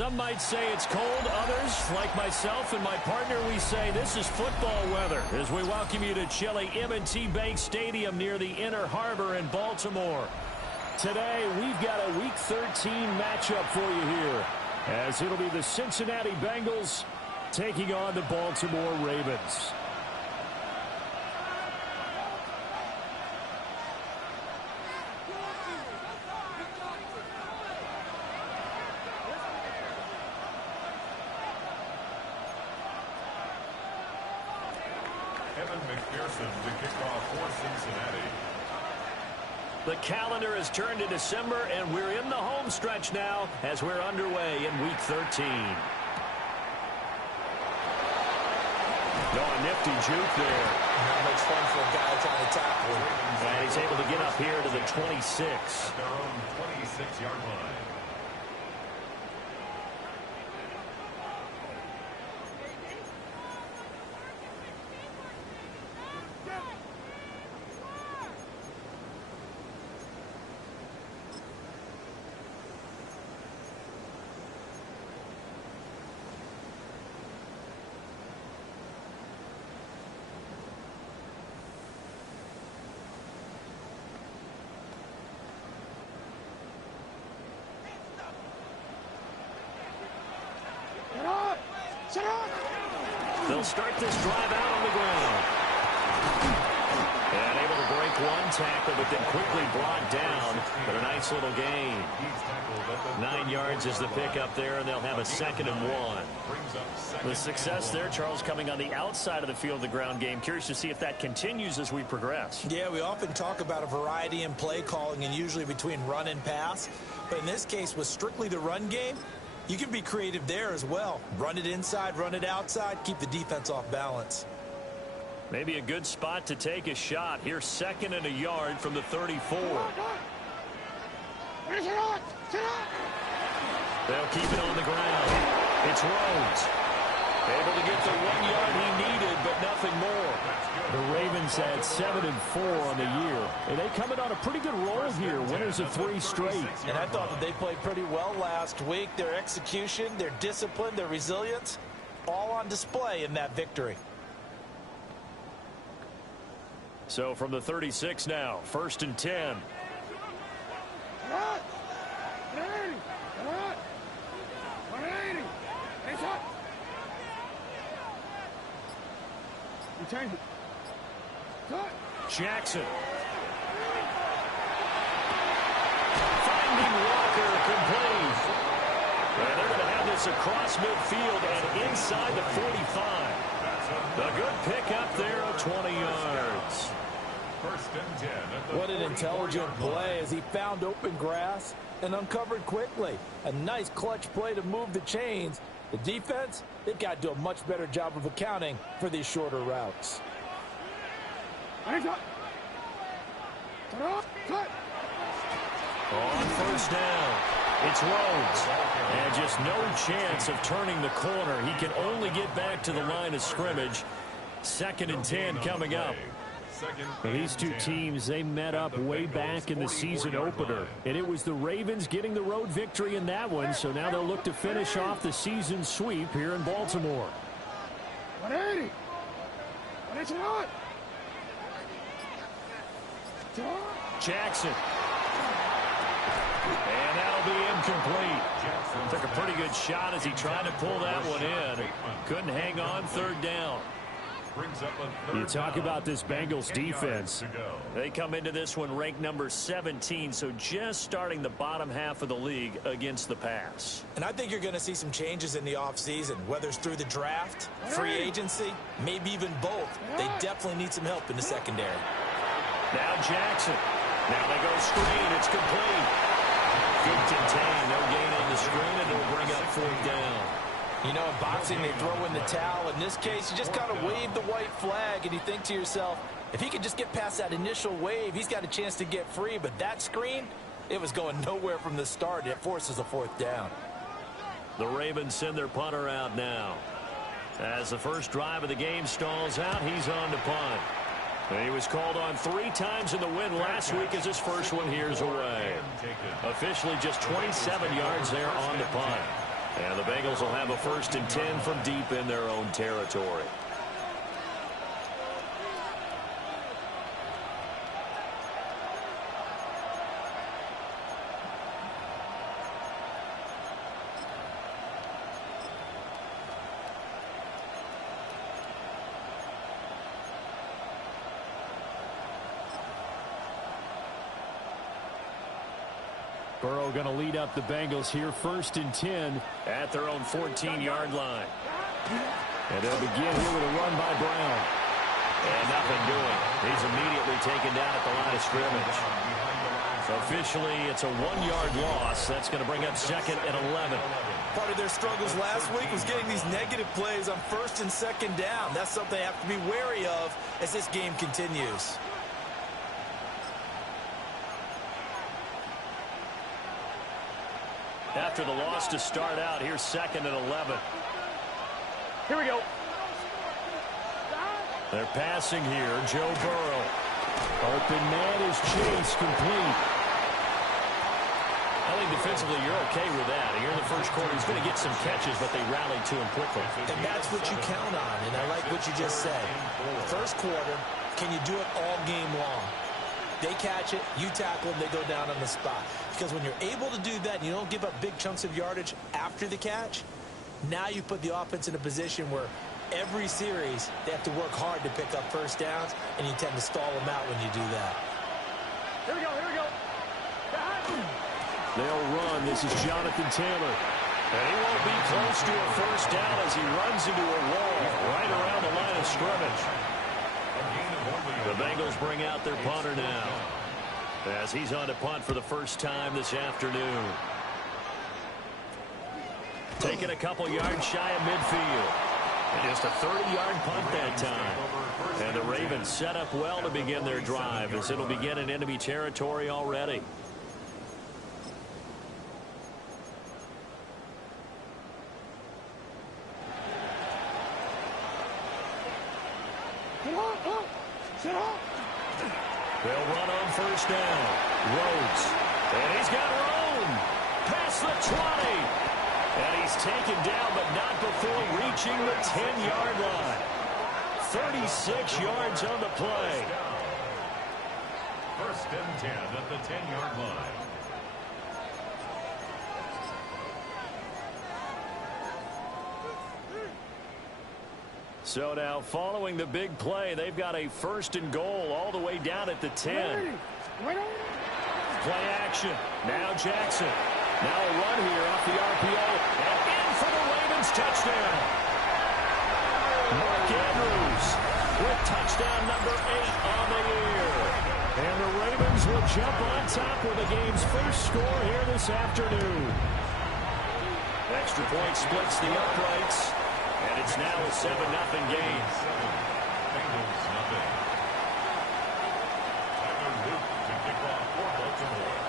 some might say it's cold. Others, like myself and my partner, we say this is football weather as we welcome you to chilly M&T Bank Stadium near the Inner Harbor in Baltimore. Today, we've got a Week 13 matchup for you here, as it'll be the Cincinnati Bengals taking on the Baltimore Ravens. To kick off for Cincinnati. The calendar has turned to December, and we're in the home stretch now as we're underway in Week 13. Oh, a nifty juke there. Not much fun for a guy trying to tackle. And he's able to get up here to the 26. At their own 26-yard line. They'll start this drive out on the ground. And able to break one tackle, but then quickly brought down. But a nice little gain. 9 yards is the pickup there, and they'll have a 2nd and 1. The success there, Charles, coming on the outside of the field of the ground game. Curious to see if that continues as we progress. Yeah, we often talk about a variety in play calling and usually between run and pass. But in this case, with strictly the run game, you can be creative there as well. Run it inside, run it outside, keep the defense off balance. Maybe a good spot to take a shot. Here's 2nd and a yard from the 34. They'll keep it on the ground. It's Rhodes. Able to get the 1 yard he needed, but nothing more. The Ravens had 7 and 4 on the year. And they come in on a pretty good roll here. Winners of 3 straight. And I thought that they played pretty well last week. Their execution, their discipline, their resilience, all on display in that victory. So from the 36 now, 1st and 10. Jackson. Finding Walker complete. And they're going to have this across midfield and inside the 45. A good pick up there of 20 yards. 1st and 10. What an intelligent play as he found open grass and uncovered quickly. A nice clutch play to move the chains. The defense, they've got to do a much better job of accounting for these shorter routes. On 1st down, it's Rhodes. And just no chance of turning the corner. He can only get back to the line of scrimmage. 2nd and 10 coming up. These two teams, they met up way back in the season opener. And it was the Ravens getting the road victory in that one. So now they'll look to finish off the season sweep here in Baltimore. 180. Jackson. And that'll be incomplete. Took a pretty good shot as he tried to pull that one in. Couldn't hang on 3rd down. You talk about this Bengals defense. They come into this one ranked number 17, so just starting the bottom half of the league against the pass. And I think you're going to see some changes in the offseason, whether it's through the draft, free agency, maybe even both. They definitely need some help in the secondary. Now Jackson. Now they go screen. It's complete. Good contain. No gain on the screen, and it'll bring up 4th down. You know, in boxing, they throw in the towel. In this case, you just kind of wave the white flag, and you think to yourself, if he could just get past that initial wave, he's got a chance to get free. But that screen, it was going nowhere from the start. It forces a 4th down. The Ravens send their punter out now. As the first drive of the game stalls out, he's on to punt. He was called on 3 times in the win last week as his first one here's away. Officially just 27 yards there on the punt. And the Bengals will have a 1st and 10 from deep in their own territory. Burrow going to lead up the Bengals here, 1st and 10 at their own 14-yard line. And they'll begin here with a run by Brown. And nothing doing. He's immediately taken down at the line of scrimmage. Officially, it's a 1-yard loss. That's going to bring up 2nd and 11. Part of their struggles last week was getting these negative plays on 1st and 2nd down. That's something they have to be wary of as this game continues. After the loss to start out, here's 2nd and 11. Here we go. They're passing here. Joe Burrow. Open man is Chase, complete. I think defensively you're okay with that. Here in the first quarter, he's going to get some catches, but they rallied to him quickly. And that's what you count on, and I like what you just said. First quarter, can you do it all game long? They catch it, you tackle them, they go down on the spot. Because when you're able to do that and you don't give up big chunks of yardage after the catch, now you put the offense in a position where every series they have to work hard to pick up 1st downs, and you tend to stall them out when you do that. Here we go, here we go. They'll run. This is Jonathan Taylor. And he won't be close to a 1st down as he runs into a wall right around the line of scrimmage. The Bengals bring out their punter now as he's on to punt for the first time this afternoon. Taking a couple yards shy of midfield. And just a 30-yard punt that time. And the Ravens set up well to begin their drive as it'll begin in enemy territory already. They'll run on 1st down. Rhodes. And he's got Roan. Past the 20. And he's taken down, but not before reaching the 10-yard line. 36 yards on the play. 1st and 10 at the 10-yard line. So now, following the big play, they've got a 1st and goal all the way down at the 10. Play action. Now Jackson. Now a run here off the RPO. And in for the Ravens touchdown. Mark Andrews with touchdown number 8 on the year. And the Ravens will jump on top with the game's first score here this afternoon. Extra point splits the uprights. And it's now a 7-0 game. Bengals nothing.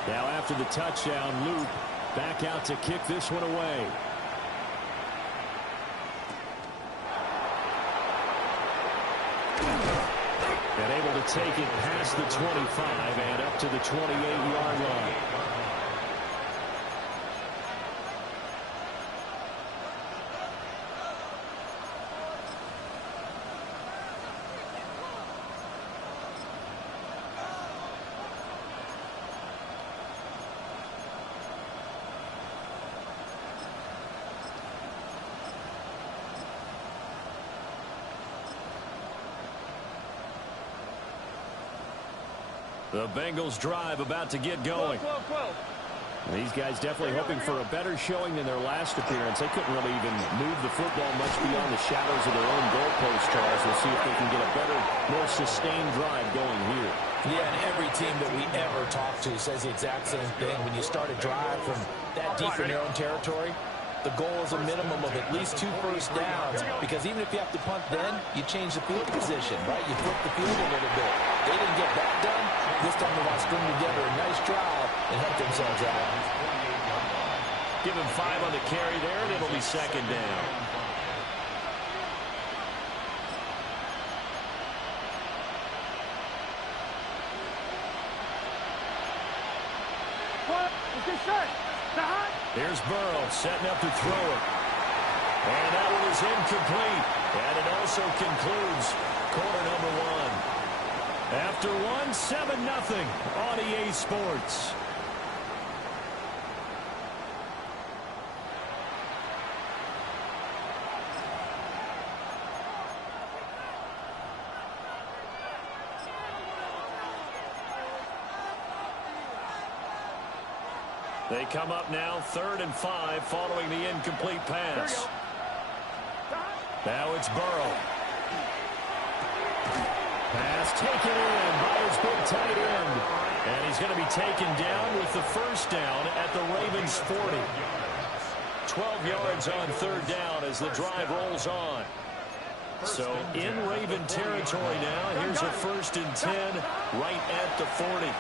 Now after the touchdown, Luke back out to kick this one away. And able to take it past the 25 and up to the 28-yard line. The Bengals drive about to get going. These guys definitely hoping for a better showing than their last appearance. They couldn't really even move the football much beyond the shadows of their own goalpost, Charles. We'll see if they can get a better, more sustained drive going here. Yeah, and every team that we ever talk to says the exact same thing. When you start a drive from that deep in your own territory, the goal is a minimum of at least 2 1st downs, because even if you have to punt then, you change the field position, right? You flip the field a little bit. They didn't get that done. This time they want to string together a nice drive and help themselves out. Give him 5 on the carry there, and it'll be 2nd down. What? Is this set? Here's Burrow setting up to throw it. And that one is incomplete. And it also concludes quarter number one. After one, 7-0 on EA Sports. They come up now 3rd and 5 following the incomplete pass. Now it's Burrow. Pass taken in by his big tight end. And he's going to be taken down with the first down at the Ravens 40. 12 yards on 3rd down as the drive rolls on. So in Raven territory now. Here's a 1st and 10 right at the 40.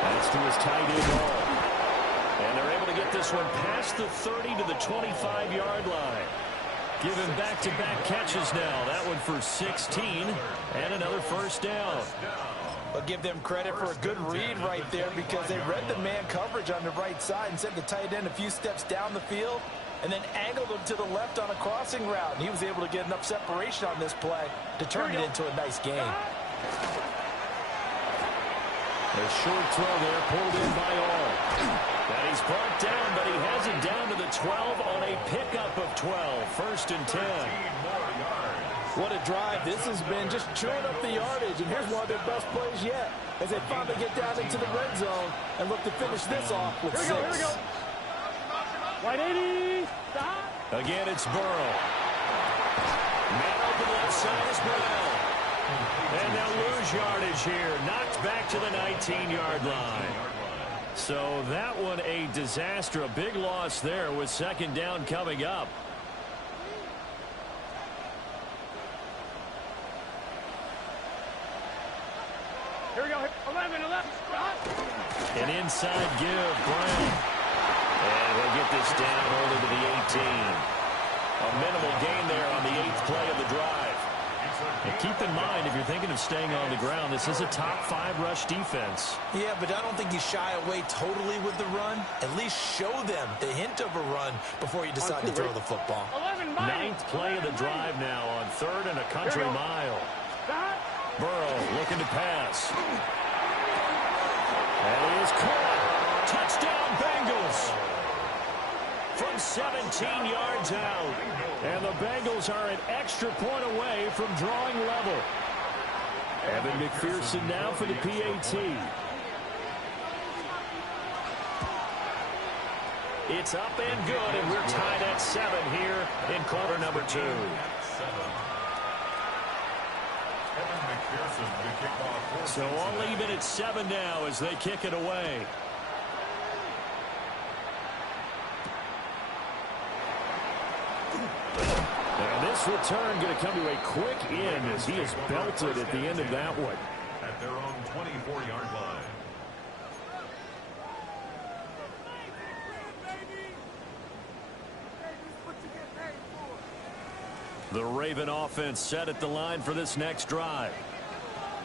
That's to his tight end Hall. And they're able to get this one past the 30 to the 25-yard line. Giving back-to-back catches now. That one for 16 and another first down. But give them credit for a good read right there because they read the man coverage on the right side and sent the tight end a few steps down the field and then angled him to the left on a crossing route. And he was able to get enough separation on this play to turn it into a nice gain. A short throw there pulled in by All. And he's brought down, but he has it down to the 12 on a pickup of 12. 1st and 10. What a drive this has been, just chewing up the yardage. And here's one of their best plays yet as they finally get down into the red zone and look to finish this off with 6. Here we go. White 80. Stop. Again, it's Burrow. Man open left side is Brown. And they'll lose yardage here. Knocked back to the 19-yard line. So that one a disaster. A big loss there with 2nd down coming up. Here we go. 11. An inside give, Brown. And he'll get this down only to the 18. A minimal gain there on the 8th play of the drive. And keep in mind, if you're thinking of staying on the ground, this is a top 5 rush defense. Yeah, but I don't think you shy away totally with the run. At least show them the hint of a run before you decide to throw the football. 9th play of the drive now on 3rd and a country mile. Burrow looking to pass. And he is caught. Touchdown, Bengals. From 17 yards out. And the Bengals are an extra point away from drawing level. Evan McPherson now for the PAT. It's up and good, and we're tied at 7 here in quarter number 2. So all even at 7 now as they kick it away. And this return going to come to a quick end as he is belted at the end of that one. At their own 24-yard line. The Raven offense set at the line for this next drive.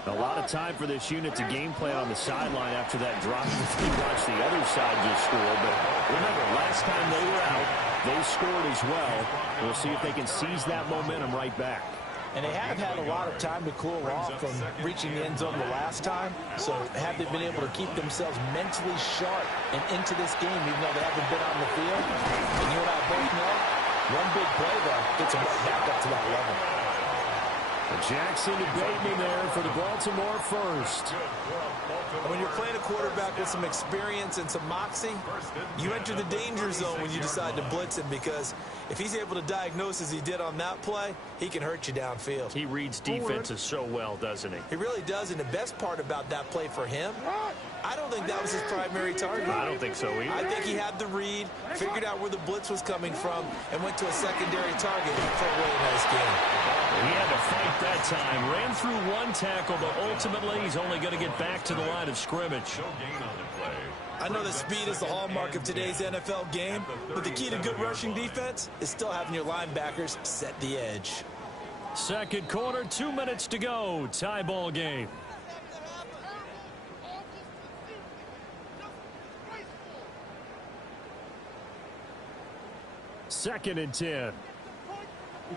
A lot of time for this unit to game plan on the sideline after that drop. You watch the other side just score, but remember, last time they were out, they scored as well. We'll see if they can seize that momentum right back. And they have had a lot of time to cool off from reaching the end zone the last time. So have they been able to keep themselves mentally sharp and into this game, even though they haven't been on the field? And you and I both know, one big play, though, gets them right back up to that level. Jackson to Bateman there for the Baltimore first. When you're playing a quarterback with some experience and some moxie, you enter the danger zone when you decide to blitz him, because if he's able to diagnose as he did on that play, he can hurt you downfield. He reads defenses so well, doesn't he? He really does, and the best part about that play for him, I don't think that was his primary target. I don't think so either. I think he had the read, figured out where the blitz was coming from, and went to a secondary target for a really nice game. He had to fight that time. Ran through one tackle, but ultimately he's only going to get back to the line of scrimmage. I know that speed is the hallmark of today's NFL game, but the key to good rushing defense is still having your linebackers set the edge. Second quarter, 2 minutes to go. Tie ball game. 2nd and 10. You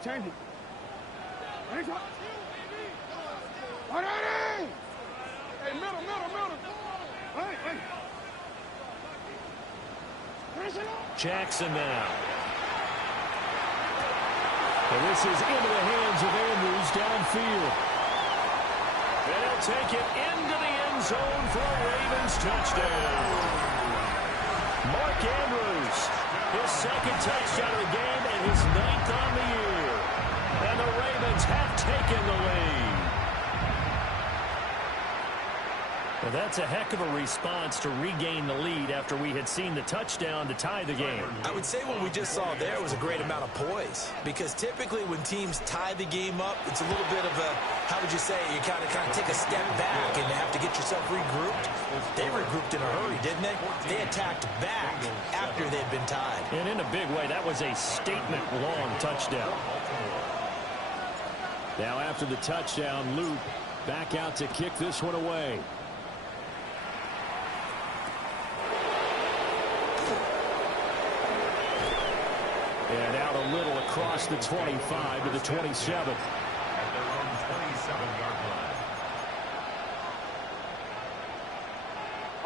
change it. Hey, middle. Hey. Jackson now. And this is into the hands of Andrews downfield. And he'll take it into the end zone for a Ravens touchdown. Mark Andrews, his 2nd touchdown of the game and his 9th on the year. And the Ravens have taken the lead. Well, that's a heck of a response to regain the lead after we had seen the touchdown to tie the game. I would say what we just saw there was a great amount of poise, because typically when teams tie the game up, it's a little bit of a, how would you say, you kind of take a step back and have to get yourself regrouped. They regrouped in a hurry, didn't they? They attacked back after they'd been tied. And in a big way, that was a statement-long touchdown. Now after the touchdown, Luke back out to kick this one away. And out a little across the 25 to the 27. At their own 27-yard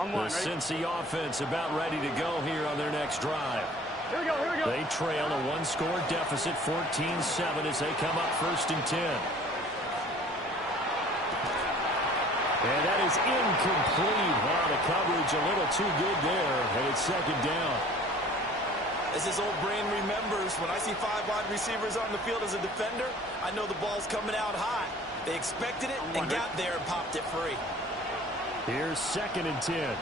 line. The Cincy offense about ready to go here on their next drive. Here we go. They trail a one-score deficit, 14-7, as they come up 1st and 10. And that is incomplete. Wow, the coverage a little too good there, and it's 2nd down. As this old brain remembers, when I see 5 wide receivers on the field as a defender, I know the ball's coming out hot. They expected it and got there and popped it free. Here's 2nd and 10.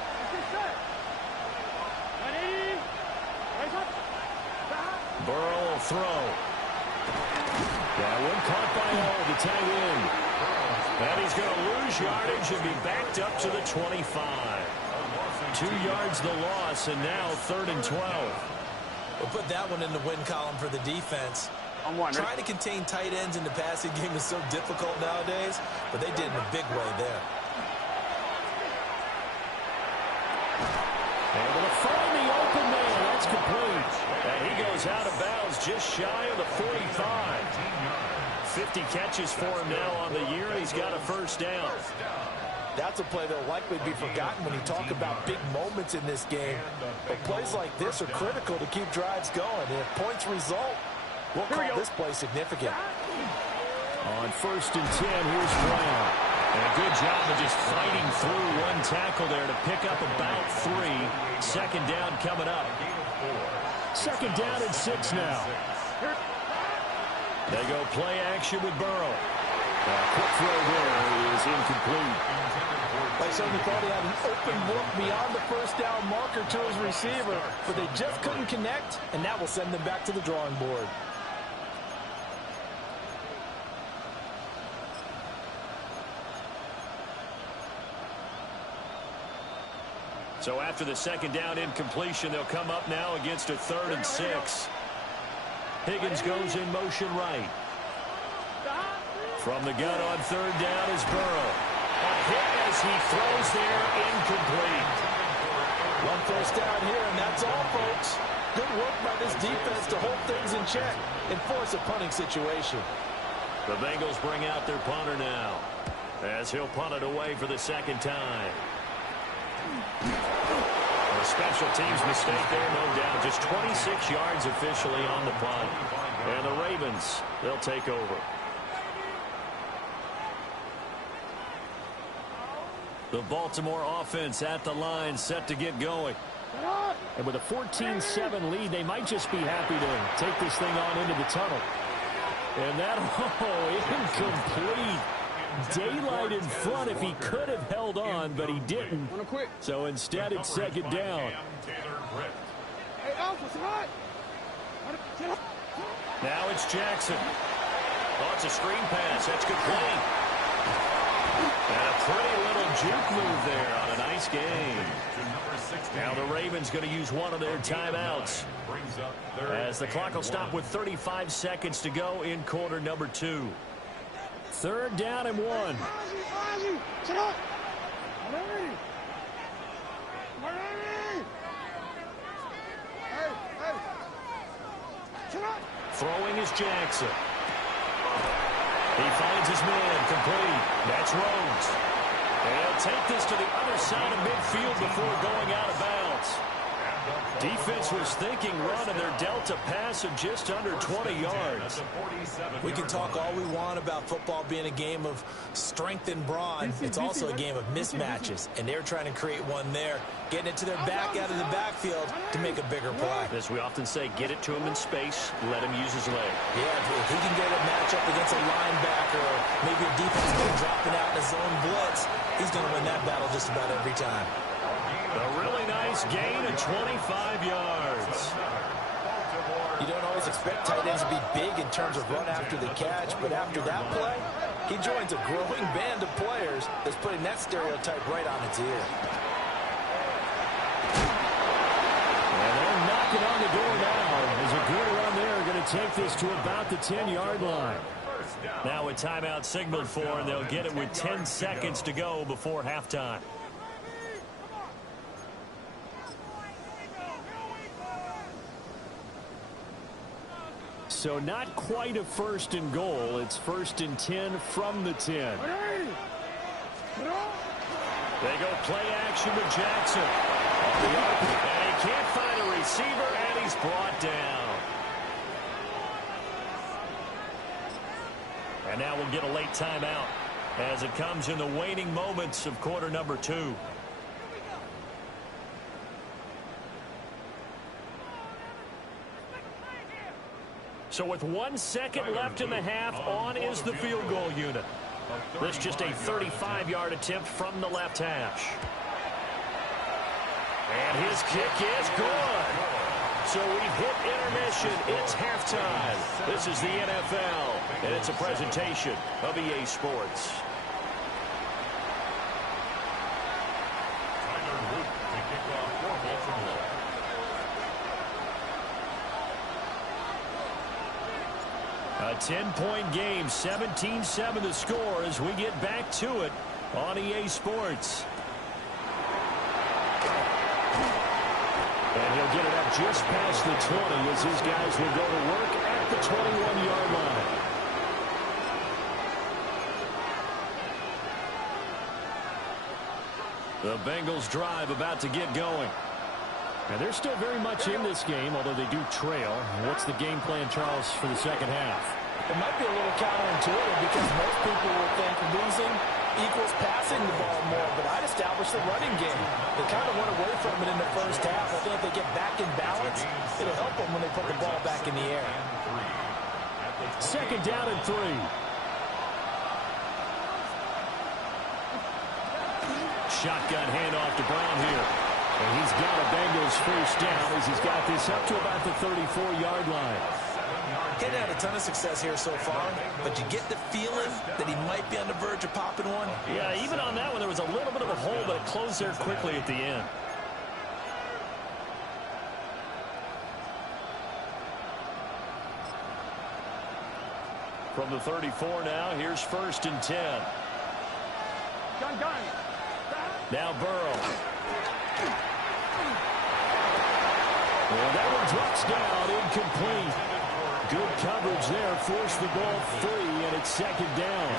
Burrow will throw. That one caught by all, the tight end. And he's going to lose yardage and be backed up to the 25. 2 yards the loss, and now 3rd and 12. We'll put that one in the win column for the defense. Trying to contain tight ends in the passing game is so difficult nowadays, but they did in a big way there. Able to find the open man. That's complete. And he goes out of bounds just shy of the 45. 50 catches for him now on the year, and he's got a 1st down. That's a play that will likely be forgotten when you talk about big moments in this game. But plays like this are critical to keep drives going. And if points result, we'll call this play significant. On 1st and 10, here's Brown. And a good job of just fighting through one tackle there to pick up about 3. 2nd down coming up. 2nd down and 6 now. They go play action with Burrow. Quick throw there is incomplete. They certainly thought he had an open look beyond the 1st down marker to his receiver, but they just couldn't connect, and that will send them back to the drawing board. So after the 2nd down incompletion, they'll come up now against a 3rd and 6. Higgins goes in motion right. From the gun on 3rd down is Burrow. A hit as he throws there, incomplete. 1 first down here, and that's all, folks. Good work by this defense to hold things in check and force a punting situation. The Bengals bring out their punter now, as he'll punt it away for the 2nd time. A special teams mistake there, no doubt. Just 26 yards officially on the punt. And the Ravens, they'll take over. The Baltimore offense at the line, set to get going. And with a 14-7 lead, they might just be happy to take this thing on into the tunnel. And that, incomplete. Daylight in front if he could have held on, but he didn't. So instead, it's 2nd down. Now it's Jackson. Oh, it's a screen pass. That's complete. And a pretty little juke move there on a nice game. Now the Ravens going to use one of their timeouts, as the clock will stop with 35 seconds to go in quarter number 2. 3rd down and 1. Throwing is Jackson. He finds his man complete. That's Rhodes. And he'll take this to the other side of midfield before going out of bounds. Defense was thinking run, and they're dealt a pass of just under 20 yards. We can talk all we want about football being a game of strength and brawn. It's also a game of mismatches, and they're trying to create one there, getting it to their back out of the backfield to make a bigger play. As we often say, get it to him in space, let him use his leg. Yeah, if he can get a matchup against a linebacker or maybe a defense been dropping out in a zone blitz, he's going to win that battle just about every time. A really nice gain of 25 yards. You don't always expect tight ends to be big in terms of run after the catch, but after that play, he joins a growing band of players that's putting that stereotype right on its ear. And they're knocking on the door now. As a good run there, going to take this to about the 10-yard line. Now a timeout signaled for, and they'll get it with 10 seconds to go before halftime. So not quite a first and goal. It's first and 10 from the 10. They go play action with Jackson. And he can't find a receiver, and he's brought down. And now we'll get a late timeout as it comes in the waning moments of quarter number 2. So with 1 second left in the half, on is the field goal unit. This just a 35-yard attempt from the left hash. And his kick is good. So we've hit intermission. It's halftime. This is the NFL, and it's a presentation of EA Sports. A 10-point game, 17-7 the score as we get back to it on EA Sports. And he'll get it up just past the 20 as his guys will go to work at the 21-yard line. The Bengals drive about to get going. And they're still very much in this game, although they do trail. What's the game plan, Charles, for the second half? It might be a little counterintuitive because most people will think losing equals passing the ball more, but I'd establish the running game. They kind of went away from it in the first half. I think if they get back in balance, it'll help them when they put the ball back in the air. Second down and 3. Shotgun handoff to Brown here. And he's got a Bengals first down as he's got this up to about the 34-yard line. He's had a ton of success here so far, but you get the feeling that he might be on the verge of popping one. Yeah, even on that one, there was a little bit of a hole, but it closed there quickly at the end. From the 34 now, here's first and 10. Now Burrow. Well, that one drops down, incomplete. Good coverage there, forced the ball free, and it's second down.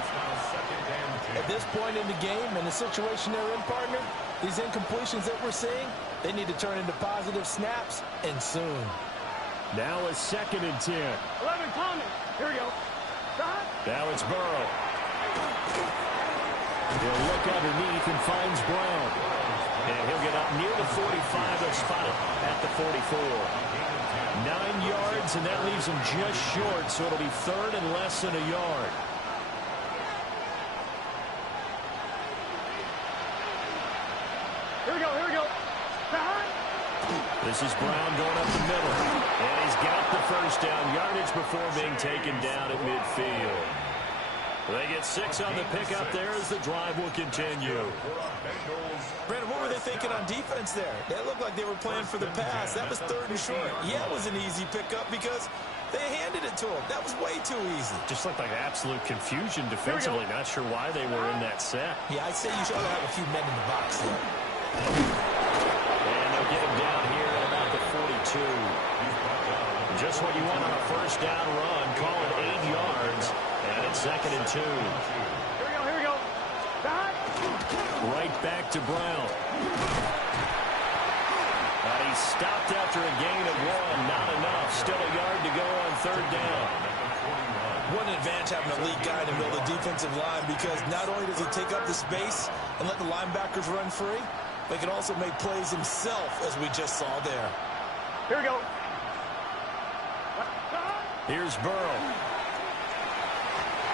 At this point in the game and the situation they're in, partner, these incompletions that we're seeing, they need to turn into positive snaps, and soon. Now a second and 10. 11, Tommy. Here we go. Now it's Burrow. He'll look underneath and finds Brown. And he'll get up near the 45. They'll spot it at the 44. 9 yards, and that leaves him just short, so it'll be third and less than a yard. Here we go, here we go. This is Brown going up the middle. And he's got the first down yardage before being taken down at midfield. They get 6 on the pickup there as the drive will continue. Brandon, what were they thinking on defense there? That looked like they were playing for the pass. That was third and short. Yeah, it was an easy pickup because they handed it to him. That was way too easy. Just looked like absolute confusion defensively. Not sure why they were in that set. Yeah, I'd say you should have a few men in the box there. And they'll get him down here at about the 42. Just what you want on a first down run. Call it 8 yards. And it's 2nd and 2. Here we go. Back. Right back to Brown. And he stopped after a gain of 1. Not enough. Still a yard to go on 3rd down. What an advantage having a lead guy in the middle of the defensive line, because not only does he take up the space and let the linebackers run free, but he can also make plays himself, as we just saw there. Here we go. Here's Burrow.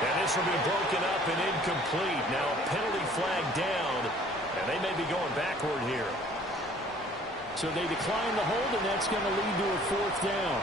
And this will be broken up and incomplete. Now a penalty flag down, and they may be going backward here. So they decline the hold, and that's going to lead to a 4th down.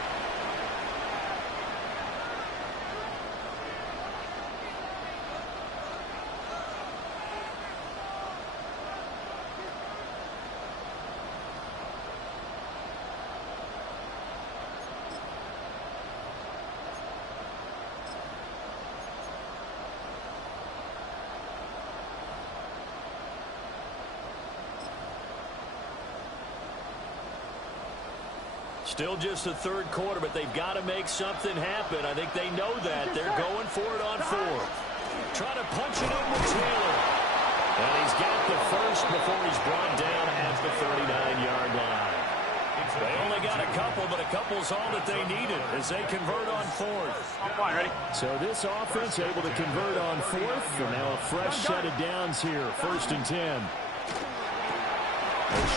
Still just the 3rd quarter, but they've got to make something happen. I think they know that. They're going for it on 4th. Trying to punch it in with Taylor. And he's got the first before he's brought down at the 39-yard line. They only got a couple, but a couple's all that they needed as they convert on 4th. Fine, ready? So this offense able to convert on 4th, and now a fresh set of downs here. 1st and 10. A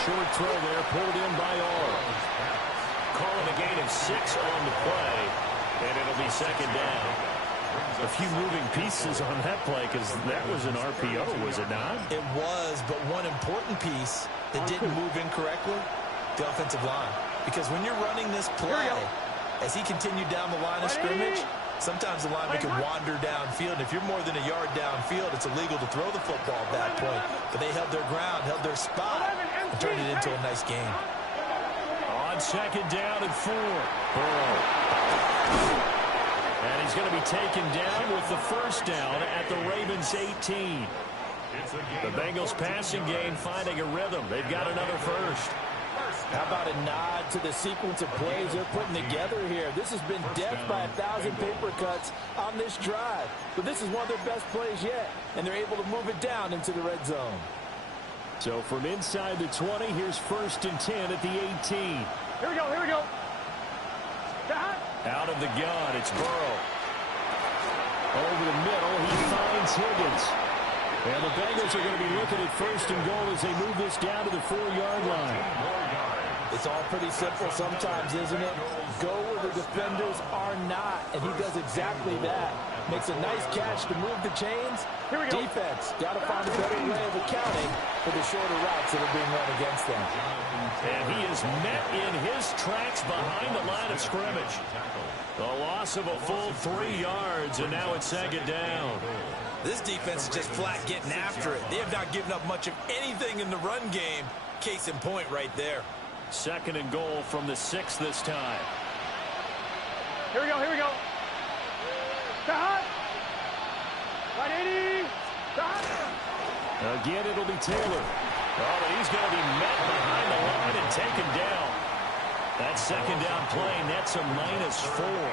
short throw there, pulled in by Orr. Calling a gain of 6 on the play, and it'll be 2nd down. A few moving pieces on that play, because that was an RPO, was it not? It was, but one important piece that didn't move incorrectly, the offensive line. Because when you're running this play, as he continued down the line of scrimmage, sometimes the lineman can wander downfield. And if you're more than a yard downfield, it's illegal to throw the football at that point. But they held their ground, held their spot, and turned it into a nice game. On 2nd down and 4. Burrow. And he's going to be taken down with the first down at the Ravens' 18. The Bengals passing game finding a rhythm. They've got another first. How about a nod to the sequence of plays they're putting together here? This has been death by 1,000 paper cuts on this drive. But this is one of their best plays yet, and they're able to move it down into the red zone. So from inside the 20, here's 1st and 10 at the 18. Here we go. Out of the gun, it's Burrow. Over the middle, he finds Higgins. And the Bengals are going to be looking at 1st and goal as they move this down to the 4-yard line. It's all pretty simple sometimes, isn't it? Go where the defenders are not, and he does exactly that. Makes a nice catch to move the chains. Here we go. Defense got to find a better way of accounting for the shorter routes that are being run against them. And he is met in his tracks behind the line of scrimmage. The loss of a full 3 yards, and now it's 2nd down. This defense is just flat getting after it. They have not given up much of anything in the run game. Case in point right there. 2nd and goal from the 6 this time. Here we go. Right 80. Again, it'll be Taylor. Oh, but he's going to be met behind the line and taken down. That 2nd down play nets a -4.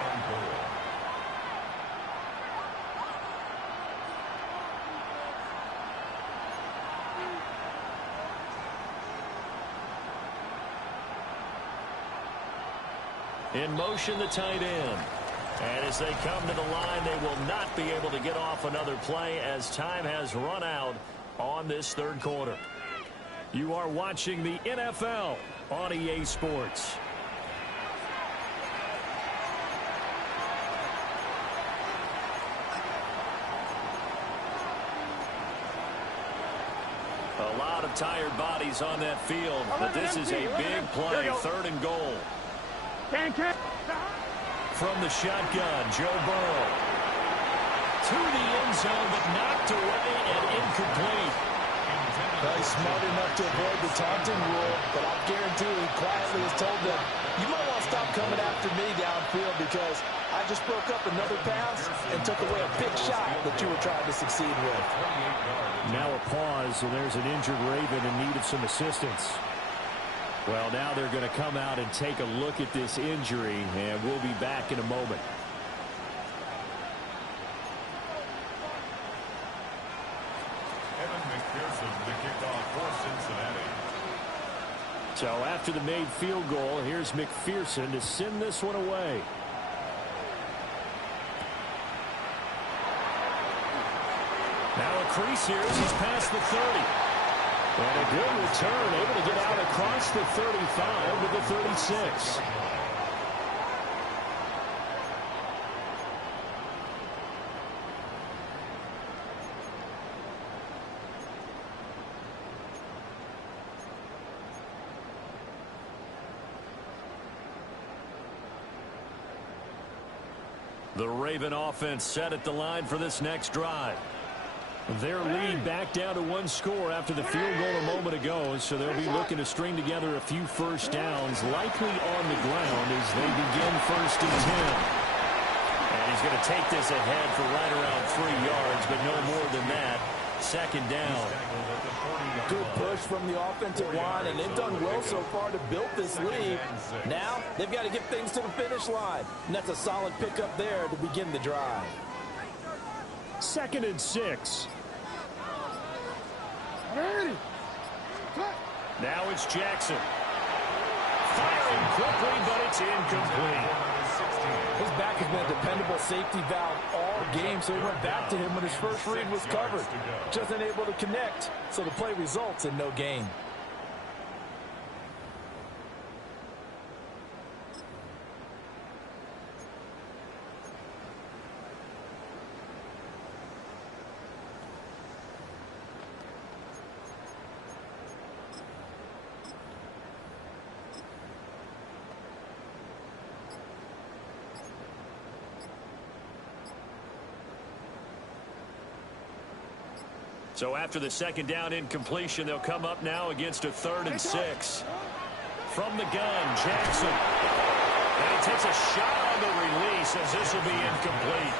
In motion, the tight end. And as they come to the line, they will not be able to get off another play as time has run out on this 3rd quarter. You are watching the NFL on EA Sports. A lot of tired bodies on that field, but this is a big play, 3rd and goal. From the shotgun, Joe Burrow. To the end zone, but knocked away and incomplete. Well, he's smart enough to avoid the taunting rule, but I guarantee he quietly has told them, you might want to stop coming after me downfield because I just broke up another pass and took away a big shot that you were trying to succeed with. Now a pause, and there's an injured Raven in need of some assistance. Well, now they're going to come out and take a look at this injury, and we'll be back in a moment. The kickoff for Cincinnati. So after the made field goal, here's McPherson to send this one away. Now a crease here as he's past the 30. And a good return, able to get out across the 35 to the 36. The Raven offense set at the line for this next drive. Their lead back down to one score after the field goal a moment ago, so they'll be looking to string together a few first downs, likely on the ground as they begin 1st and 10. And he's going to take this ahead for right around 3 yards, but no more than that. 2nd down. Good push from the offensive line, and they've done well so far to build this lead. Now they've got to get things to the finish line, and that's a solid pickup there to begin the drive. 2nd and 6. Now it's Jackson. Firing quickly, but it's incomplete. His back has been a dependable safety valve all game, so he went back to him when his first read was covered. Just unable to connect, so the play results in no gain. So after the 2nd down incompletion, they'll come up now against a 3rd and 6. From the gun, Jackson. And he takes a shot on the release as this will be incomplete.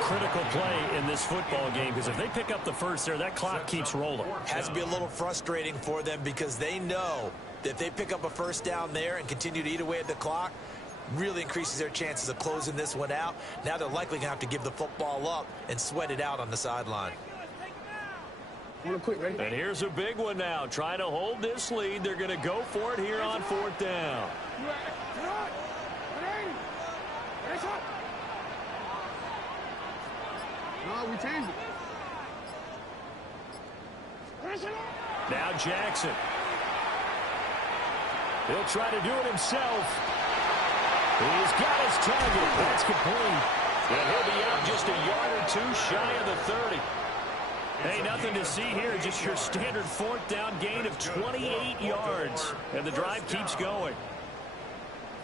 Critical play in this football game, because if they pick up the first there, that clock keeps rolling. Has to be a little frustrating for them because they know that if they pick up a first down there and continue to eat away at the clock, really increases their chances of closing this one out. Now they're likely going to have to give the football up and sweat it out on the sideline. And here's a big one now. Trying to hold this lead. They're going to go for it here on 4th down. No, we changed it. Now Jackson. He'll try to do it himself. He's got his target. That's complete. And he'll be out just a yard or two shy of the 30. Hey, nothing to see here. Just your standard 4th down gain of 28 yards. And the drive keeps going.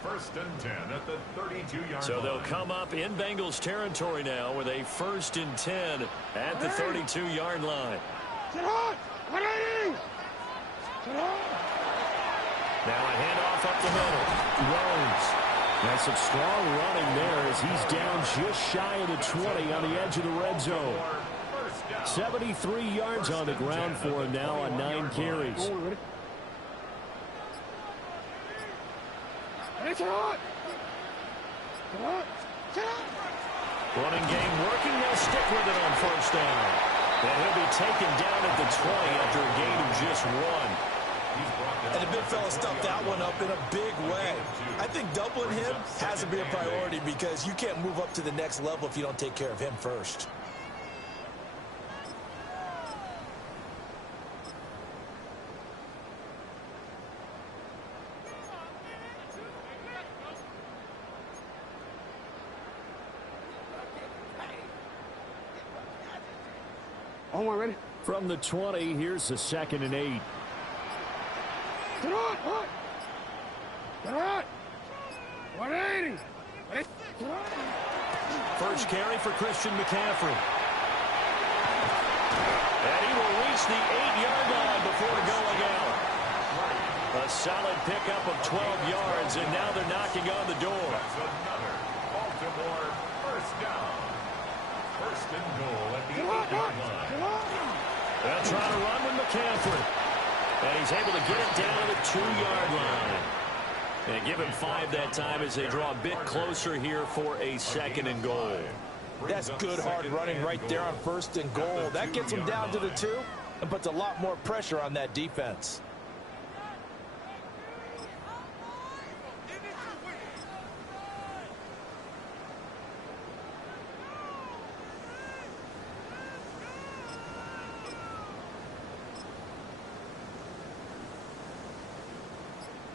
1st and 10 at the 32-yard line. So they'll come up in Bengals territory now with a 1st and 10 at the 32-yard line. Now a handoff up the middle. Rose. That's some strong running there as he's down just shy of the 20 on the edge of the red zone. 73 yards on the ground for him now on 9 carries. Running game working. They'll stick with it on 1st down. And he'll be taken down at the 20 after a gain of just 1. And the big fella stuffed that one up in a big way. I think doubling him has to be a priority because you can't move up to the next level if you don't take care of him first. Ready? From the 20, here's the 2nd and 8. Get on! 180! First carry for Christian McCaffrey. And he will reach the 8-yard line before going out. A solid pickup of 12 yards, and now they're knocking on the door. That's another Baltimore 1st down. 1st and goal at the 8-yard line. They'll try to run with McCaffrey. And he's able to get it down to the 2-yard line. And give him 5 that time as they draw a bit closer here for a 2nd and goal. That's good hard running right there on 1st and goal. That gets them down to the 2 and puts a lot more pressure on that defense.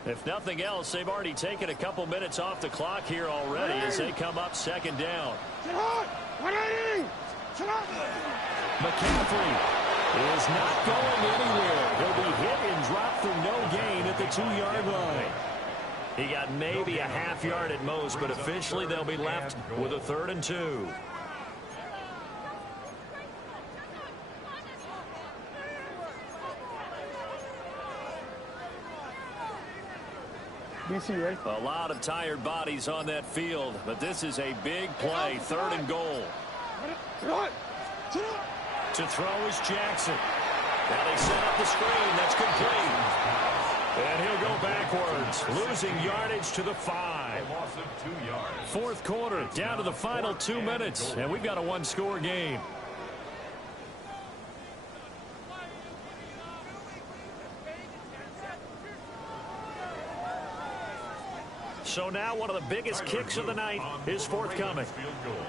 If nothing else, they've already taken a couple minutes off the clock here already as they come up 2nd down. McCaffrey is not going anywhere. He'll be hit and dropped for no gain at the 2-yard line. He got maybe a half yard at most, but officially they'll be left with a 3rd and 2. A lot of tired bodies on that field, but this is a big play. 3rd and goal. To throw is Jackson. Now they set up the screen. That's complete. And he'll go backwards, losing yardage to the 5. 4th quarter, down to the final 2 minutes, and we've got a 1-score game. So now one of the biggest kicks of the night is forthcoming.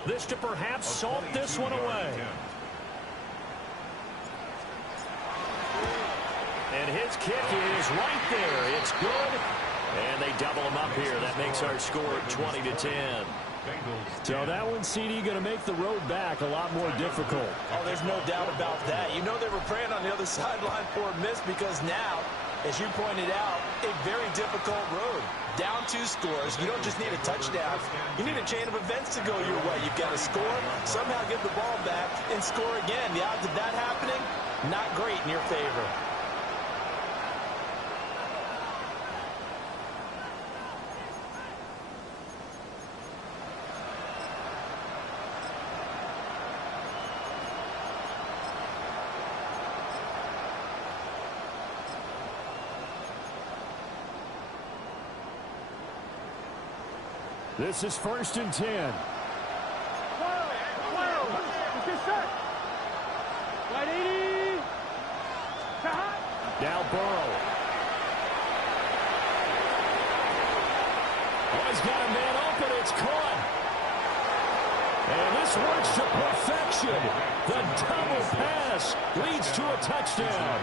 This to perhaps salt this one away. And his kick is right there. It's good. And they double him up here. That makes our score 20-10. So that one, CD, going to make the road back a lot more difficult. Oh, there's no doubt about that. You know they were praying on the other sideline for a miss because now, as you pointed out, a very difficult road. Down 2 scores. You don't just need a touchdown. You need a chain of events to go your way. You've got to score, somehow get the ball back, and score again. The odds of that happening, not great in your favor. This is 1st and 10. Now Burrow. Oh, he's got a man open. It's caught. And this works to perfection. The double pass leads to a touchdown.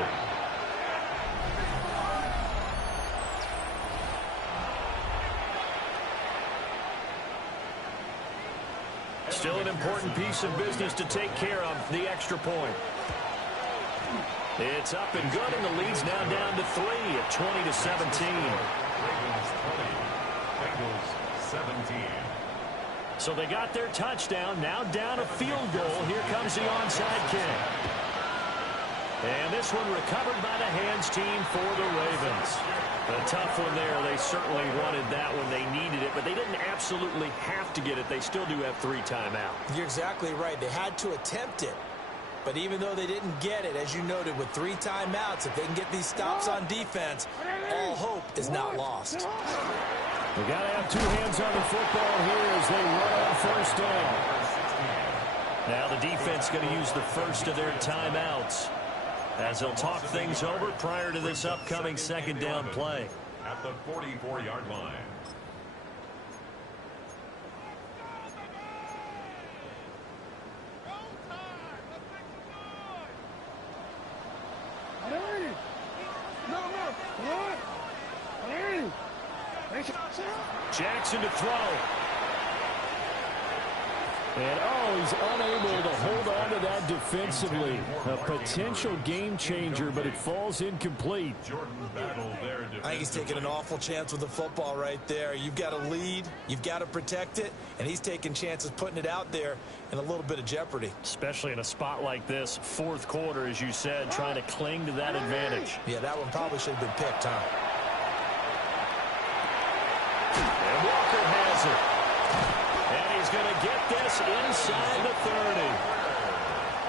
Still an important piece of business to take care of, the extra point. It's up and good, and the lead's now down to 3 at 20-17. Bengals 17. So they got their touchdown, now down a field goal. Here comes the onside kick. And this one recovered by the hands team for the Ravens. A tough one there. They certainly wanted that one. They needed it, but they didn't absolutely have to get it. They still do have 3 timeouts. You're exactly right. They had to attempt it. But even though they didn't get it, as you noted, with 3 timeouts, if they can get these stops on defense, all hope is not lost. They got to have 2 hands on the football here as they run on 1st down. Now the defense going to use the first of their timeouts as they'll talk things over prior to this upcoming 2nd down play. At the 44-yard line. Jackson to throw. And, he's unable to hold on to that defensively. A potential game changer, but it falls incomplete. I think he's taking an awful chance with the football right there. You've got to lead, you've got to protect it, and he's taking chances putting it out there in a little bit of jeopardy. Especially in a spot like this, 4th quarter, as you said, trying to cling to that advantage. Yeah, that one probably should have been picked, huh? And Walker has it. And he's going to get this inside the 30.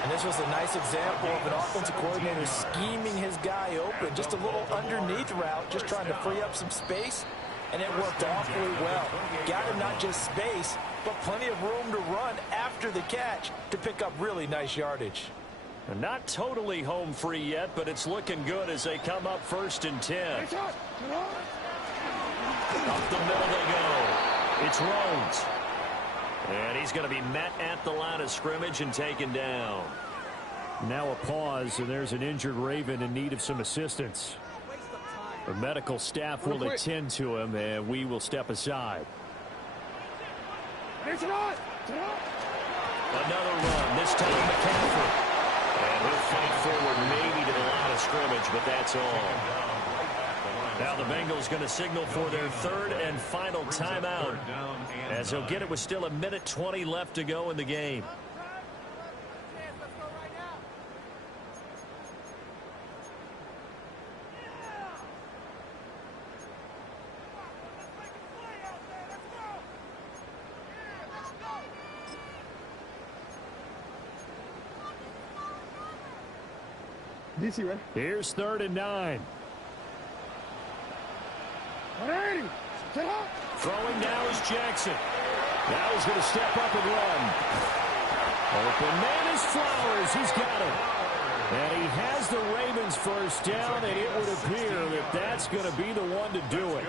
And this was a nice example of an offensive coordinator scheming his guy open. Just a little underneath route, just trying to free up some space. And it worked awfully well. Got him not just space, but plenty of room to run after the catch to pick up really nice yardage. Not totally home free yet, but it's looking good as they come up 1st and 10. Up the middle they go. It's Rhodes. And he's going to be met at the line of scrimmage and taken down. Now a pause, and there's an injured Raven in need of some assistance. The medical staff will attend to him, and we will step aside. Another run, this time McCaffrey. And he'll fight forward maybe to the line of scrimmage, but that's all. Now the Bengals going to signal for their 3rd and final timeout, as they'll get it with still 1:20 left to go in the game. Here's 3rd and 9. Throwing now is Jackson. Now he's going to step up and run. Open man is Flowers. He's got him. And he has the Ravens first down, and it would appear that that's going to be the one to do it.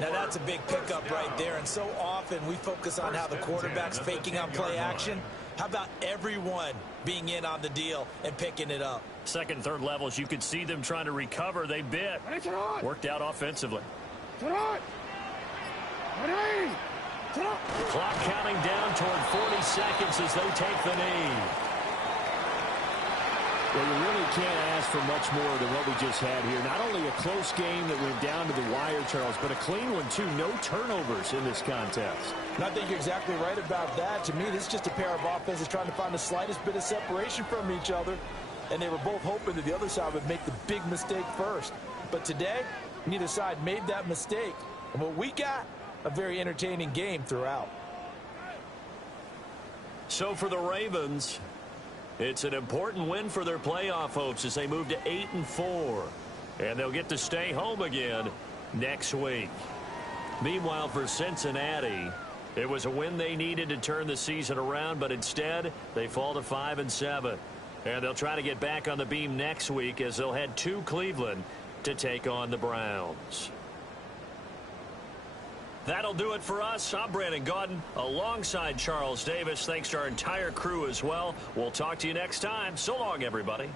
Now that's a big pickup right there, and so often we focus on how the quarterback's faking on play action. How about everyone being in on the deal and picking it up? 2nd, 3rd levels, you could see them trying to recover. They bit. Worked out offensively. Clock counting down toward 40 seconds as they take the knee. Well, you really can't ask for much more than what we just had here. Not only a close game that went down to the wire, Charles, but a clean one, too. No turnovers in this contest. And I think you're exactly right about that. To me, this is just a pair of offenses trying to find the slightest bit of separation from each other. And they were both hoping that the other side would make the big mistake first. But today, neither side made that mistake. And what we got, a very entertaining game throughout. So for the Ravens, it's an important win for their playoff hopes as they move to 8-4. And they'll get to stay home again next week. Meanwhile, for Cincinnati, it was a win they needed to turn the season around, but instead they fall to 5-7. And they'll try to get back on the beam next week as they'll head to Cleveland to take on the Browns. That'll do it for us. I'm Brandon Gaudin alongside Charles Davis. Thanks to our entire crew as well. We'll talk to you next time. So long, everybody.